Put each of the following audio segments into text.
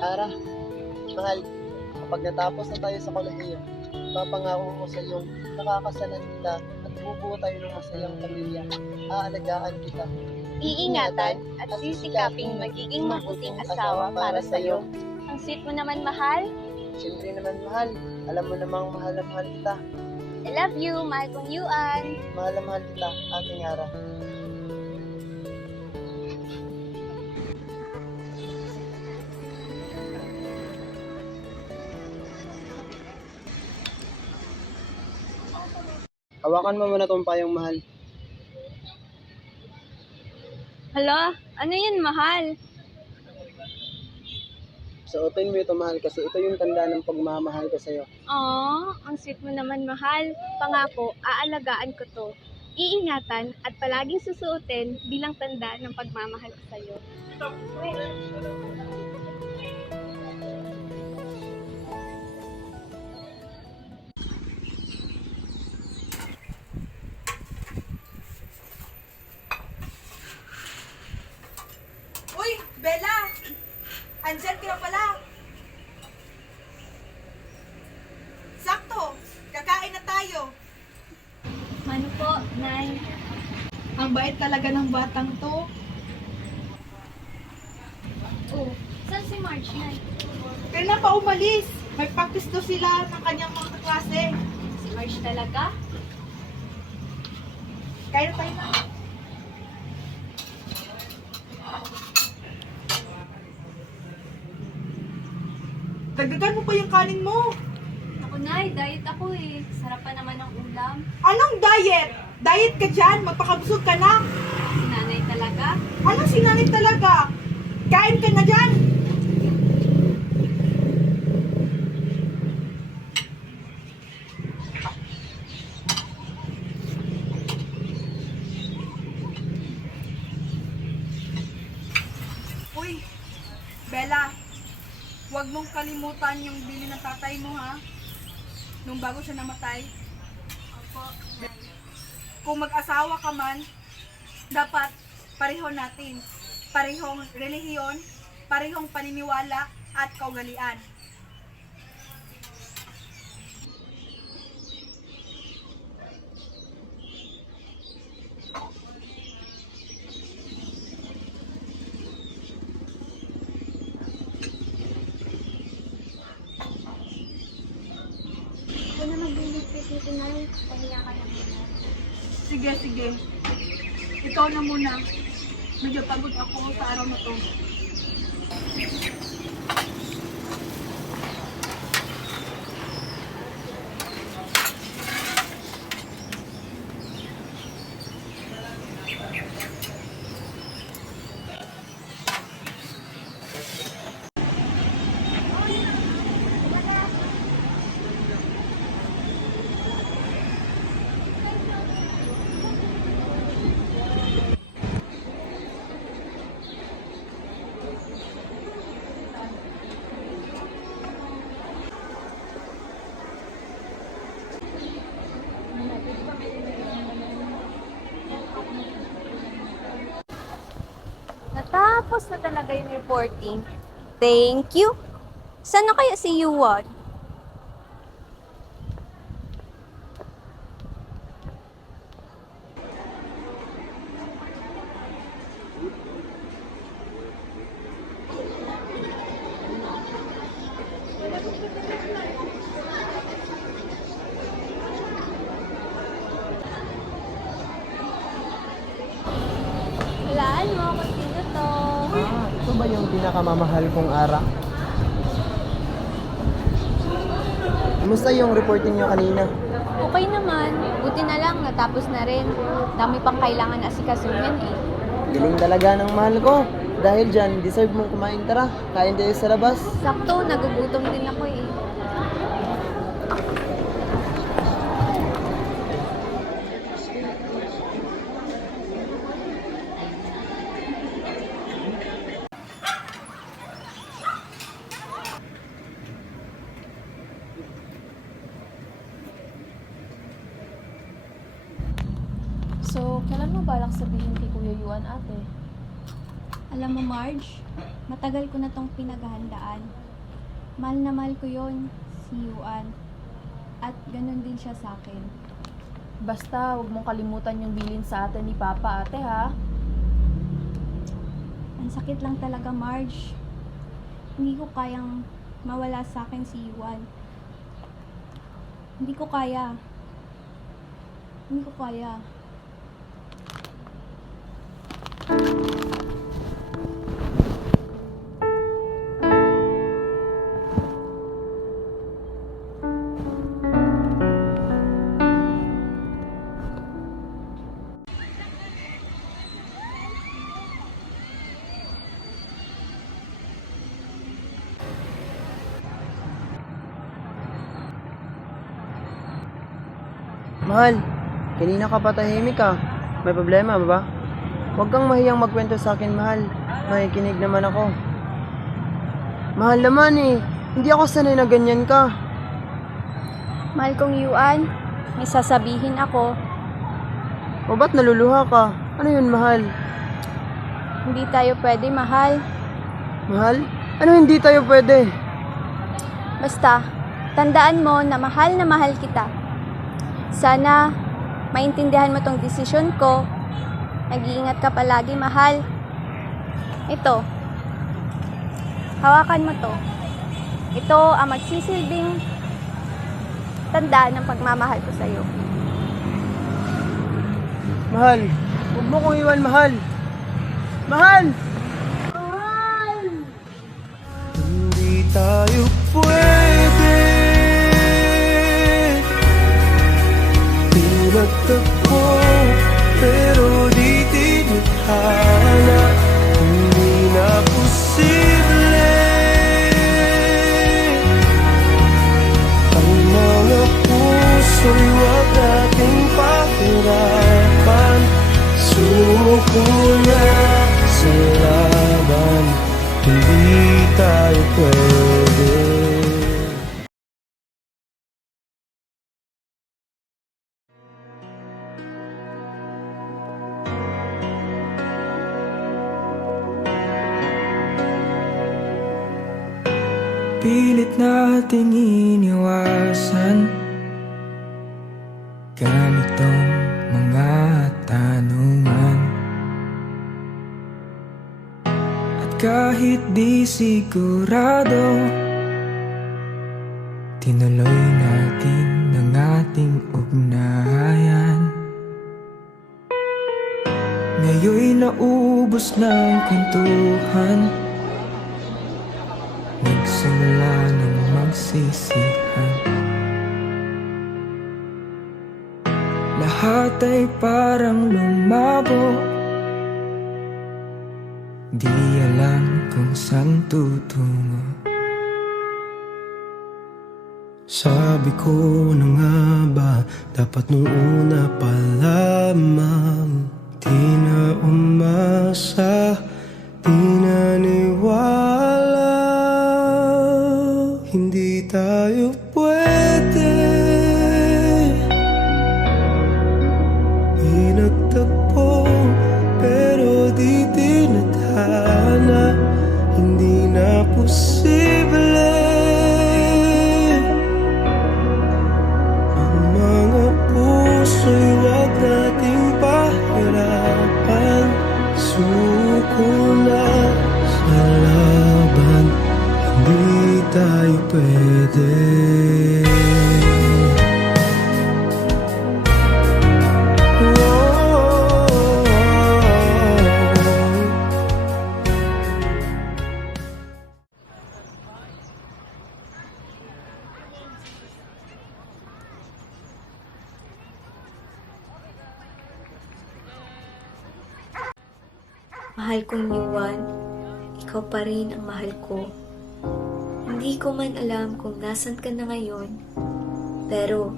Ara, mahal, kapag natapos na tayo sa kolehiyo, papangako ko sa iyong nakakasalan kita at bubuo tayo ng masayang pamilya. Aalagaan kita. Iingatan at sisikaping magiging mabuting asawa para sa'yo. Ang sweet mo naman, mahal. Siyempre naman, mahal. Alam mo namang mahal na mahal kita. I love you, mahal kong Yuan. Mahal na mahal kita, aking Ara. Hawakan mo muna tong payong, mahal. Hala, ano yan, mahal? Suotin mo ito, mahal, kasi ito yung tanda ng pagmamahal ko sa'yo. Aww, ang sweet mo naman, mahal. Pangako, aalagaan ko to. Iingatan at palaging susuotin bilang tanda ng pagmamahal ko sa'yo. Uy, Bella! Andyan ka pala! Sakto! Kakain na tayo! Ano po, Nay? Ang bait talaga ng batang to. Oh, saan si Marge, Nay? Kailan pa umalis? May practice to sila ng kanyang mga klase. Si Marge talaga? Kaya tayo na. Dagdagan mo pa yung kanin mo. Ako, Nay, diet ako eh. Sarap pa naman ng ulam. Anong diet? Diet ka dyan? Magpakabusog ka na? Si Nanay talaga? Anong sinanit talaga? Kain ka na dyan? Uy, Bella, huwag mong kalimutan yung bili ng tatay mo, ha? Nung bago siya namatay. Opo, Nay. Kung mag-asawa ka man, dapat pareho natin. Parehong relihiyon, parehong paniniwala at kaugalian. Ako na magliligpit dito, Nay. Pahinga ka na muna. Sige, sige. Ikaw na muna. Medyo pagod ako sa araw na to. Natapos na talaga yung reporting. Thank you. Saan na kaya si Yuan? Walaan mo kung sino to. Ito ba yung pinakamamahal kong Ara? Kumusta yung reporting nyo kanina? Okay naman. Buti na lang, natapos na rin. Dami pang kailangan asikasuhin eh. Galing talaga ng mahal ko. Dahil dyan, deserve mong kumain. Tara, kain tayo sa labas. Sakto, nagugutom din ako eh. So, kailan mo balak sabihin kay Kuya Yuan, ate? Alam mo, Marge, matagal ko na tong pinaghahandaan. Mahal na mahal ko yon, si Yuan. At ganun din siya sa akin. Basta, huwag mong kalimutan yung bilin sa atin ni Papa, ate, ha? Ang sakit lang talaga, Marge. Hindi ko kayang mawala sa akin si Yuan. Hindi ko kaya. Hindi ko kaya. Mahal, kanina ka pa tahimik ka. May problema ba ba? Huwag kang mahiyang magkwento sa akin, mahal. Makikinig naman ako. Mahal naman eh. Hindi ako sanay na ganyan ka. Mahal kong Yuan, may sasabihin ako. O ba't naluluha ka? Ano yun, mahal? Hindi tayo pwede, mahal. Mahal? Ano hindi tayo pwede? Basta, tandaan mo na mahal kita. Sana, maintindihan mo tong desisyon ko. Nag-iingat ka palagi, mahal. Ito. Hawakan mo to. Ito ang magsisilbing tanda ng pagmamahal ko sa'yo. Mahal, huwag mo kong iwan, mahal. Mahal! Hindi tayo pwede pinagtagpo, pero di tinadhana. Hindi na posible ang mga puso'y wag nating pahirapan. Sumuko na sa laban, hindi tayo pwede. Pilit nating iniwasan ganitong mga tanungan. At kahit di sigurado, tinuloy natin ang ating ugnayan. Ngayon'y naubos ng kwentuhan, nagsimula ng magsisihan. Lahat ay parang lumabo, di alam kung saan tutungo. Sabi ko na nga ba, dapat nung una pa lamang. Di na umasa, di naniwala. Hindi tayo pwede pinagtagpo, pero di tinadhana. Hindi na posible ang mga puso'y wag nating pahirapan. Suko na sa laban, hindi tayo pwede. Mahal kong Yuan, ikaw pa rin ang mahal ko. Hindi ko man alam kung nasan ka na ngayon, pero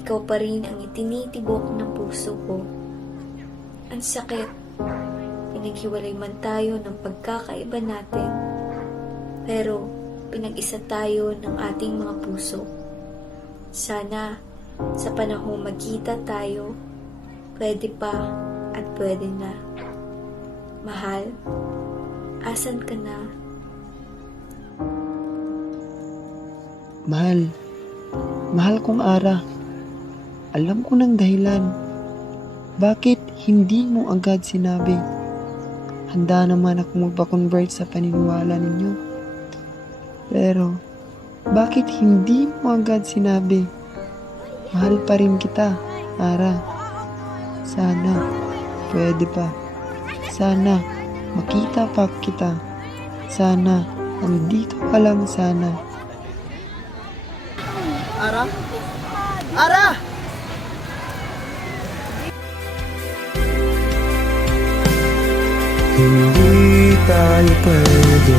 ikaw pa rin ang itinitibok ng puso ko. Ang sakit, pinaghiwalay man tayo ng pagkakaiba natin, pero pinag-isa tayo ng ating mga puso. Sana sa panahong magkita tayo, pwede pa at pwede na. Mahal, Asan ka na? Mahal kong Ara. Alam ko ng dahilan. Bakit hindi mo agad sinabi? Handa naman ako magpa-convert sa paniniwala ninyo. Pero, bakit hindi mo agad sinabi? Mahal pa rin kita, Ara. Sana, pwede pa. Sana, makita pa kita. Sana, nandito ka lang sana. Ara? Ara! Hindi tayo pwede.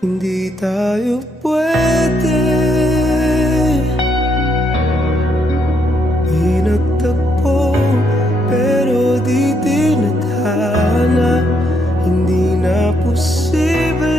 Hindi tayo pwede. Di nagtagpo, pero di tinadhana. Hindi na posible